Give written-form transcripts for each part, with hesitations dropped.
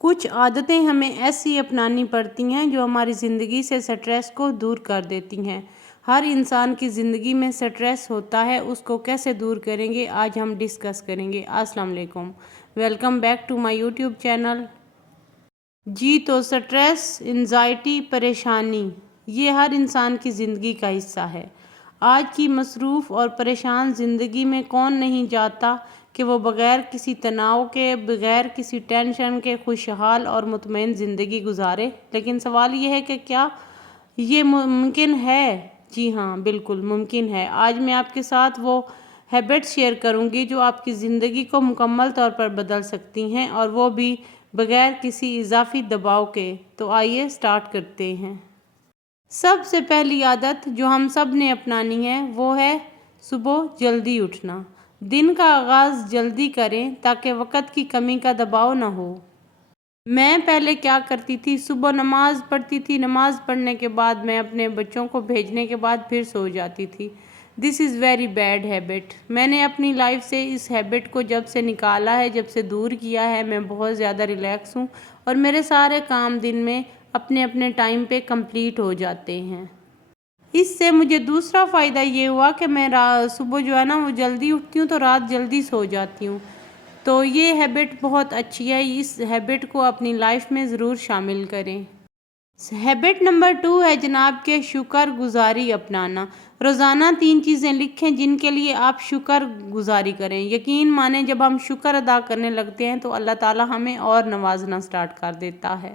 کچھ عادتیں ہمیں ایسی اپنانی پڑتی ہیں جو ہماری زندگی سے سٹریس کو دور کر دیتی ہیں۔ ہر انسان کی زندگی میں سٹریس ہوتا ہے، اس کو کیسے دور کریں گے آج ہم ڈسکس کریں گے۔ السلام علیکم، welcome back to my YouTube channel. جی تو سٹریس، انزائٹی، پریشانی یہ ہر انسان کی زندگی کا حصہ ہے۔ آج کی مصروف اور پریشان زندگی میں کون نہیں چاہتا کہ وہ بغیر کسی تناؤ کے، بغیر کسی ٹینشن کے خوشحال اور مطمئن زندگی گزارے، لیکن سوال یہ ہے کہ کیا یہ ممکن ہے؟ جی ہاں، بالکل ممکن ہے۔ آج میں آپ کے ساتھ وہ ہیبٹس شیئر کروں گی جو آپ کی زندگی کو مکمل طور پر بدل سکتی ہیں، اور وہ بھی بغیر کسی اضافی دباؤ کے۔ تو آئیے سٹارٹ کرتے ہیں۔ سب سے پہلی عادت جو ہم سب نے اپنانی ہے وہ ہے صبح جلدی اٹھنا۔ دن کا آغاز جلدی کریں تاکہ وقت کی کمی کا دباؤ نہ ہو۔ میں پہلے کیا کرتی تھی، صبح نماز پڑھتی تھی، نماز پڑھنے کے بعد میں اپنے بچوں کو بھیجنے کے بعد پھر سو جاتی تھی۔ دس از ویری بیڈ ہیبٹ۔ میں نے اپنی لائف سے اس ہیبٹ کو جب سے نکالا ہے، جب سے دور کیا ہے، میں بہت زیادہ ریلیکس ہوں اور میرے سارے کام دن میں اپنے اپنے ٹائم پہ کمپلیٹ ہو جاتے ہیں۔ اس سے مجھے دوسرا فائدہ یہ ہوا کہ میں صبح جو ہے نا وہ جلدی اٹھتی ہوں تو رات جلدی سو جاتی ہوں۔ تو یہ ہیبٹ بہت اچھی ہے، اس ہیبٹ کو اپنی لائف میں ضرور شامل کریں۔ ہیبٹ نمبر 2 ہے جناب کہ شکر گزاری اپنانا۔ روزانہ 3 چیزیں لکھیں جن کے لیے آپ شکر گزاری کریں۔ یقین مانیں جب ہم شکر ادا کرنے لگتے ہیں تو اللہ تعالیٰ ہمیں اور نوازنا سٹارٹ کر دیتا ہے۔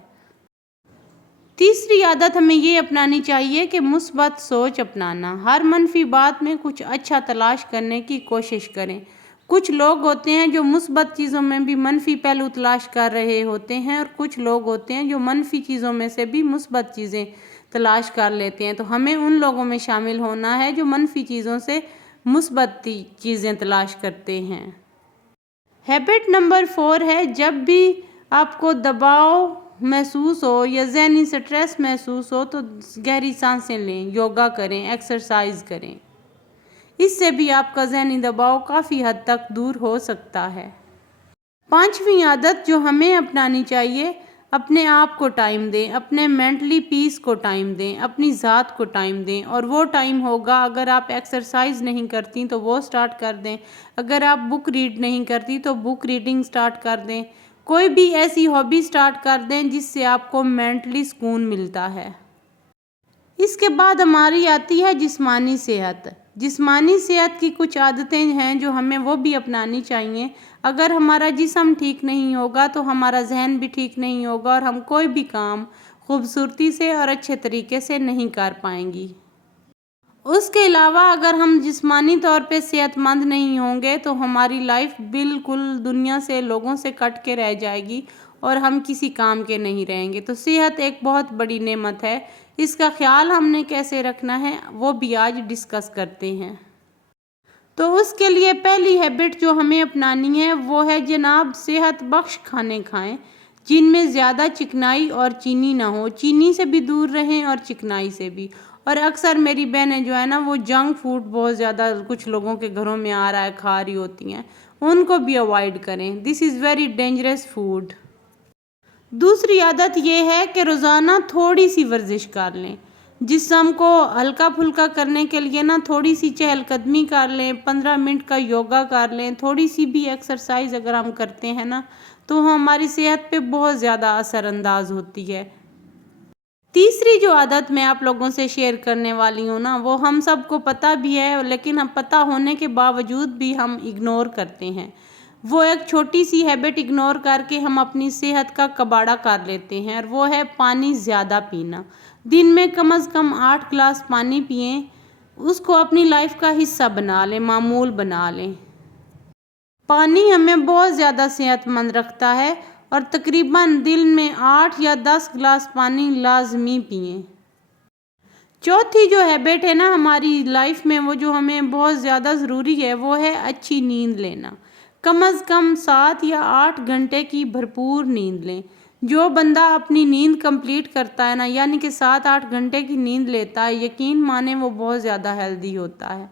تیسری عادت ہمیں یہ اپنانی چاہیے کہ مثبت سوچ اپنانا۔ ہر منفی بات میں کچھ اچھا تلاش کرنے کی کوشش کریں۔ کچھ لوگ ہوتے ہیں جو مثبت چیزوں میں بھی منفی پہلو تلاش کر رہے ہوتے ہیں، اور کچھ لوگ ہوتے ہیں جو منفی چیزوں میں سے بھی مثبت چیزیں تلاش کر لیتے ہیں۔ تو ہمیں ان لوگوں میں شامل ہونا ہے جو منفی چیزوں سے مثبت چیزیں تلاش کرتے ہیں۔ ہیبٹ نمبر 4 ہے جب بھی آپ کو دباؤ محسوس ہو یا ذہنی سٹریس محسوس ہو تو گہری سانسیں لیں، یوگا کریں، ایکسرسائز کریں۔ اس سے بھی آپ کا ذہنی دباؤ کافی حد تک دور ہو سکتا ہے۔ 5ویں عادت جو ہمیں اپنانی چاہیے، اپنے آپ کو ٹائم دیں، اپنے مینٹلی پیس کو ٹائم دیں، اپنی ذات کو ٹائم دیں، اور وہ ٹائم ہوگا اگر آپ ایکسرسائز نہیں کرتی تو وہ سٹارٹ کر دیں، اگر آپ بک ریڈ نہیں کرتی تو بک ریڈنگ سٹارٹ کر دیں، کوئی بھی ایسی ہابی سٹارٹ کر دیں جس سے آپ کو مینٹلی سکون ملتا ہے۔ اس کے بعد ہماری آتی ہے جسمانی صحت۔ جسمانی صحت کی کچھ عادتیں ہیں جو ہمیں وہ بھی اپنانی چاہیے۔ اگر ہمارا جسم ٹھیک نہیں ہوگا تو ہمارا ذہن بھی ٹھیک نہیں ہوگا، اور ہم کوئی بھی کام خوبصورتی سے اور اچھے طریقے سے نہیں کر پائیں گی۔ اس کے علاوہ اگر ہم جسمانی طور پہ صحت مند نہیں ہوں گے تو ہماری لائف بالکل دنیا سے، لوگوں سے کٹ کے رہ جائے گی اور ہم کسی کام کے نہیں رہیں گے۔ تو صحت ایک بہت بڑی نعمت ہے، اس کا خیال ہم نے کیسے رکھنا ہے وہ بھی آج ڈسکس کرتے ہیں۔ تو اس کے لیے پہلی ہیبٹ جو ہمیں اپنانی ہے وہ ہے جناب صحت بخش کھانے کھائیں جن میں زیادہ چکنائی اور چینی نہ ہو۔ چینی سے بھی دور رہیں اور چکنائی سے بھی۔ اور اکثر میری بہنیں جو ہے نا وہ جنک فوڈ بہت زیادہ کچھ لوگوں کے گھروں میں آ رہا ہے کھا رہی ہوتی ہیں، ان کو بھی اوائڈ کریں۔ دس از ویری ڈینجرس فوڈ۔ دوسری عادت یہ ہے کہ روزانہ تھوڑی سی ورزش کر لیں۔ جسم کو ہلکا پھلکا کرنے کے لیے نا تھوڑی سی چہل قدمی کر لیں، 15 منٹ کا یوگا کر لیں، تھوڑی سی بھی ایکسرسائز اگر ہم کرتے ہیں نا تو ہماری صحت پہ بہت زیادہ اثر انداز ہوتی ہے۔ تیسری جو عادت میں آپ لوگوں سے شیئر کرنے والی ہوں نا وہ ہم سب کو پتہ بھی ہے، لیکن ہم پتہ ہونے کے باوجود بھی ہم اگنور کرتے ہیں۔ وہ ایک چھوٹی سی ہیبٹ اگنور کر کے ہم اپنی صحت کا کباڑہ کر لیتے ہیں، اور وہ ہے پانی زیادہ پینا۔ دن میں کم از کم 8 گلاس پانی پئیں، اس کو اپنی لائف کا حصہ بنا لیں، معمول بنا لیں۔ پانی ہمیں بہت زیادہ صحت مند رکھتا ہے، اور تقریباً دن میں 8 یا 10 گلاس پانی لازمی پئیں۔ چوتھی جو ہیبٹ ہے نا ہماری لائف میں وہ جو ہمیں بہت زیادہ ضروری ہے وہ ہے اچھی نیند لینا۔ کم از کم 7 یا 8 گھنٹے کی بھرپور نیند لیں۔ جو بندہ اپنی نیند کمپلیٹ کرتا ہے نا، یعنی کہ 7-8 گھنٹے کی نیند لیتا ہے، یقین مانیں وہ بہت زیادہ ہیلدی ہوتا ہے۔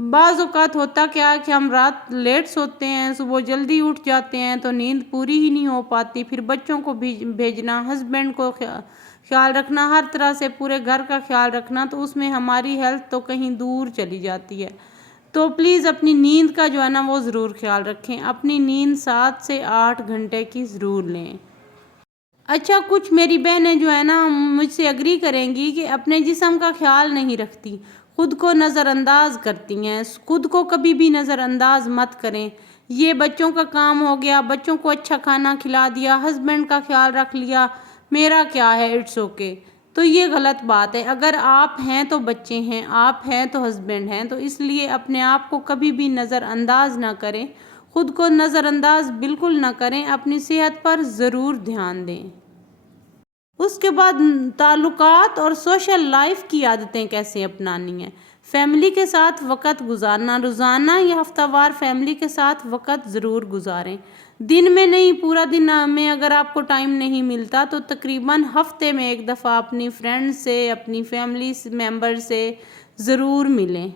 بعض اوقات ہوتا کیا ہے کہ ہم رات لیٹ سوتے ہیں، صبح جلدی اٹھ جاتے ہیں تو نیند پوری ہی نہیں ہو پاتی، پھر بچوں کو بھیجنا، ہسبینڈ کو خیال رکھنا، ہر طرح سے پورے گھر کا خیال رکھنا، تو اس میں ہماری ہیلتھ تو کہیں دور چلی جاتی ہے۔ تو پلیز اپنی نیند کا جو ہے نا وہ ضرور خیال رکھیں، اپنی نیند 7 سے 8 گھنٹے کی ضرور لیں۔ اچھا، کچھ میری بہنیں جو ہے نا مجھ سے اگری کریں گی کہ اپنے جسم کا خیال نہیں رکھتی، خود کو نظر انداز کرتی ہیں۔ خود کو کبھی بھی نظر انداز مت کریں۔ یہ بچوں کا کام ہو گیا، بچوں کو اچھا کھانا کھلا دیا، ہسبینڈ کا خیال رکھ لیا، میرا کیا ہے، اٹس اوکے۔ تو یہ غلط بات ہے۔ اگر آپ ہیں تو بچے ہیں، آپ ہیں تو ہسبینڈ ہیں، تو اس لیے اپنے آپ کو کبھی بھی نظر انداز نہ کریں، خود کو نظر انداز بالکل نہ کریں، اپنی صحت پر ضرور دھیان دیں۔ اس کے بعد تعلقات اور سوشل لائف کی عادتیں کیسے اپنانی ہیں۔ فیملی کے ساتھ وقت گزارنا، روزانہ یا ہفتہ وار فیملی کے ساتھ وقت ضرور گزاریں۔ دن میں نہیں، پورا دن میں اگر آپ کو ٹائم نہیں ملتا تو تقریباً ہفتے میں ایک دفعہ اپنی فرینڈ سے، اپنی فیملی ممبر سے ضرور ملیں۔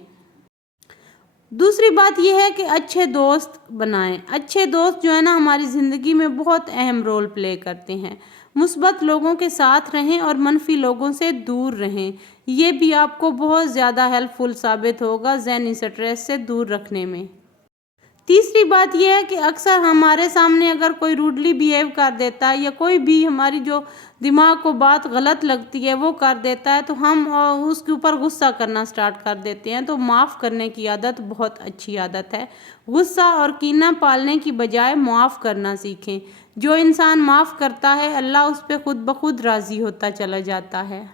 دوسری بات یہ ہے کہ اچھے دوست بنائیں۔ اچھے دوست جو ہے نا ہماری زندگی میں بہت اہم رول پلے کرتے ہیں۔ مثبت لوگوں کے ساتھ رہیں اور منفی لوگوں سے دور رہیں، یہ بھی آپ کو بہت زیادہ ہیلپ فل ثابت ہوگا ذہنی سٹریس سے دور رکھنے میں۔ تیسری بات یہ ہے کہ اکثر ہمارے سامنے اگر کوئی روڈلی بیہیو کر دیتا ہے یا کوئی بھی ہماری جو دماغ کو بات غلط لگتی ہے وہ کر دیتا ہے تو ہم اس کے اوپر غصہ کرنا سٹارٹ کر دیتے ہیں۔ تو معاف کرنے کی عادت بہت اچھی عادت ہے۔ غصہ اور کینہ پالنے کی بجائے معاف کرنا سیکھیں۔ جو انسان معاف کرتا ہے اللہ اس پہ خود بخود راضی ہوتا چلا جاتا ہے۔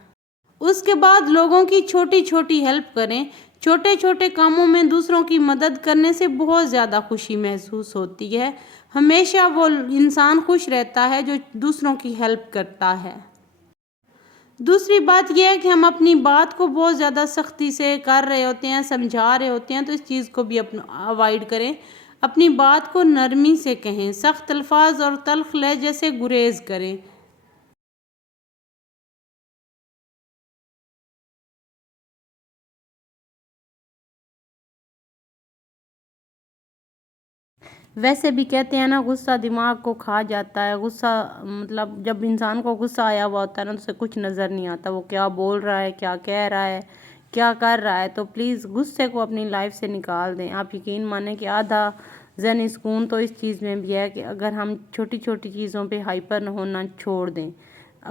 اس کے بعد لوگوں کی چھوٹی چھوٹی ہیلپ کریں۔ چھوٹے چھوٹے کاموں میں دوسروں کی مدد کرنے سے بہت زیادہ خوشی محسوس ہوتی ہے۔ ہمیشہ وہ انسان خوش رہتا ہے جو دوسروں کی ہیلپ کرتا ہے۔ دوسری بات یہ ہے کہ ہم اپنی بات کو بہت زیادہ سختی سے کر رہے ہوتے ہیں، سمجھا رہے ہوتے ہیں، تو اس چیز کو بھی اوائڈ کریں۔ اپنی بات کو نرمی سے کہیں، سخت الفاظ اور تلخ لہجے سے گریز کریں۔ ویسے بھی کہتے ہیں نا غصہ دماغ کو کھا جاتا ہے۔ غصہ مطلب جب انسان کو غصہ آیا ہوا ہوتا ہے نا تو اسے کچھ نظر نہیں آتا، وہ کیا بول رہا ہے، کیا کہہ رہا ہے، کیا کر رہا ہے۔ تو پلیز غصے کو اپنی لائف سے نکال دیں۔ آپ یقین مانیں کہ آدھا ذہنی سکون تو اس چیز میں بھی ہے کہ اگر ہم چھوٹی چھوٹی چیزوں پہ ہائپر ہونا چھوڑ دیں۔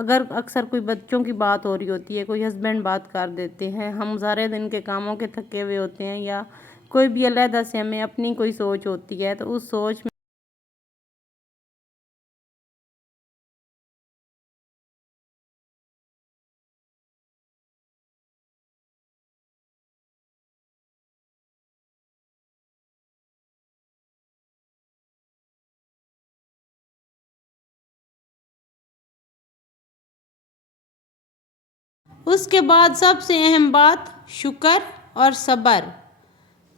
اگر اکثر کوئی بچوں کی بات ہو رہی ہوتی ہے، کوئی ہسبینڈ بات کر دیتے ہیں، ہم سارے دن کے کاموں کے تھکے ہوئے ہوتے ہیں، یا کوئی بھی علیحدہ سے ہمیں اپنی کوئی سوچ ہوتی ہے، تو اس سوچ میں اس کے بعد سب سے اہم بات شکر اور صبر۔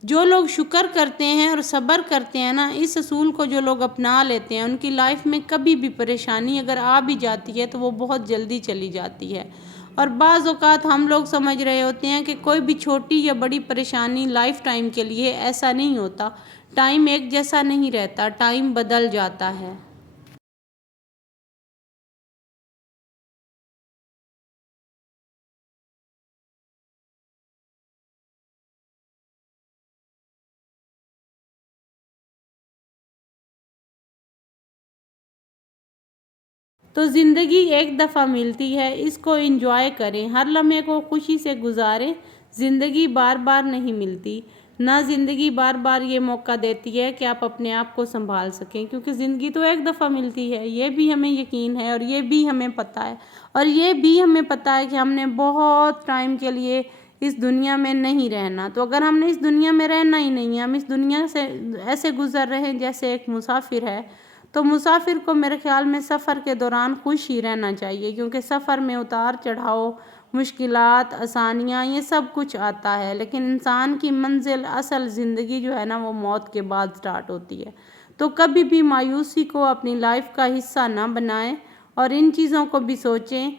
جو لوگ شکر کرتے ہیں اور صبر کرتے ہیں نا، اس اصول کو جو لوگ اپنا لیتے ہیں ان کی لائف میں کبھی بھی پریشانی اگر آ بھی جاتی ہے تو وہ بہت جلدی چلی جاتی ہے۔ اور بعض اوقات ہم لوگ سمجھ رہے ہوتے ہیں کہ کوئی بھی چھوٹی یا بڑی پریشانی لائف ٹائم کے لیے، ایسا نہیں ہوتا۔ ٹائم ایک جیسا نہیں رہتا، ٹائم بدل جاتا ہے۔ تو زندگی ایک دفعہ ملتی ہے، اس کو انجوائے کریں، ہر لمحے کو خوشی سے گزاریں۔ زندگی بار بار نہیں ملتی، نہ زندگی بار بار یہ موقع دیتی ہے کہ آپ اپنے آپ کو سنبھال سکیں، کیونکہ زندگی تو ایک دفعہ ملتی ہے، یہ بھی ہمیں یقین ہے اور یہ بھی ہمیں پتہ ہے، اور یہ بھی ہمیں پتہ ہے کہ ہم نے بہت ٹائم کے لیے اس دنیا میں نہیں رہنا۔ تو اگر ہم نے اس دنیا میں رہنا ہی نہیں ہے، ہم اس دنیا سے ایسے گزر رہے ہیں جیسے ایک مسافر ہے، تو مسافر کو میرے خیال میں سفر کے دوران خوش ہی رہنا چاہیے، کیونکہ سفر میں اتار چڑھاؤ، مشکلات، آسانیاں، یہ سب کچھ آتا ہے، لیکن انسان کی منزل، اصل زندگی جو ہے نا وہ موت کے بعد سٹارٹ ہوتی ہے۔ تو کبھی بھی مایوسی کو اپنی لائف کا حصہ نہ بنائیں اور ان چیزوں کو بھی سوچیں۔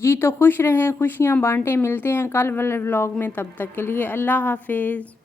جی تو خوش رہیں، خوشیاں بانٹیں، ملتے ہیں کل والے ولاگ میں، تب تک کے لیے اللہ حافظ۔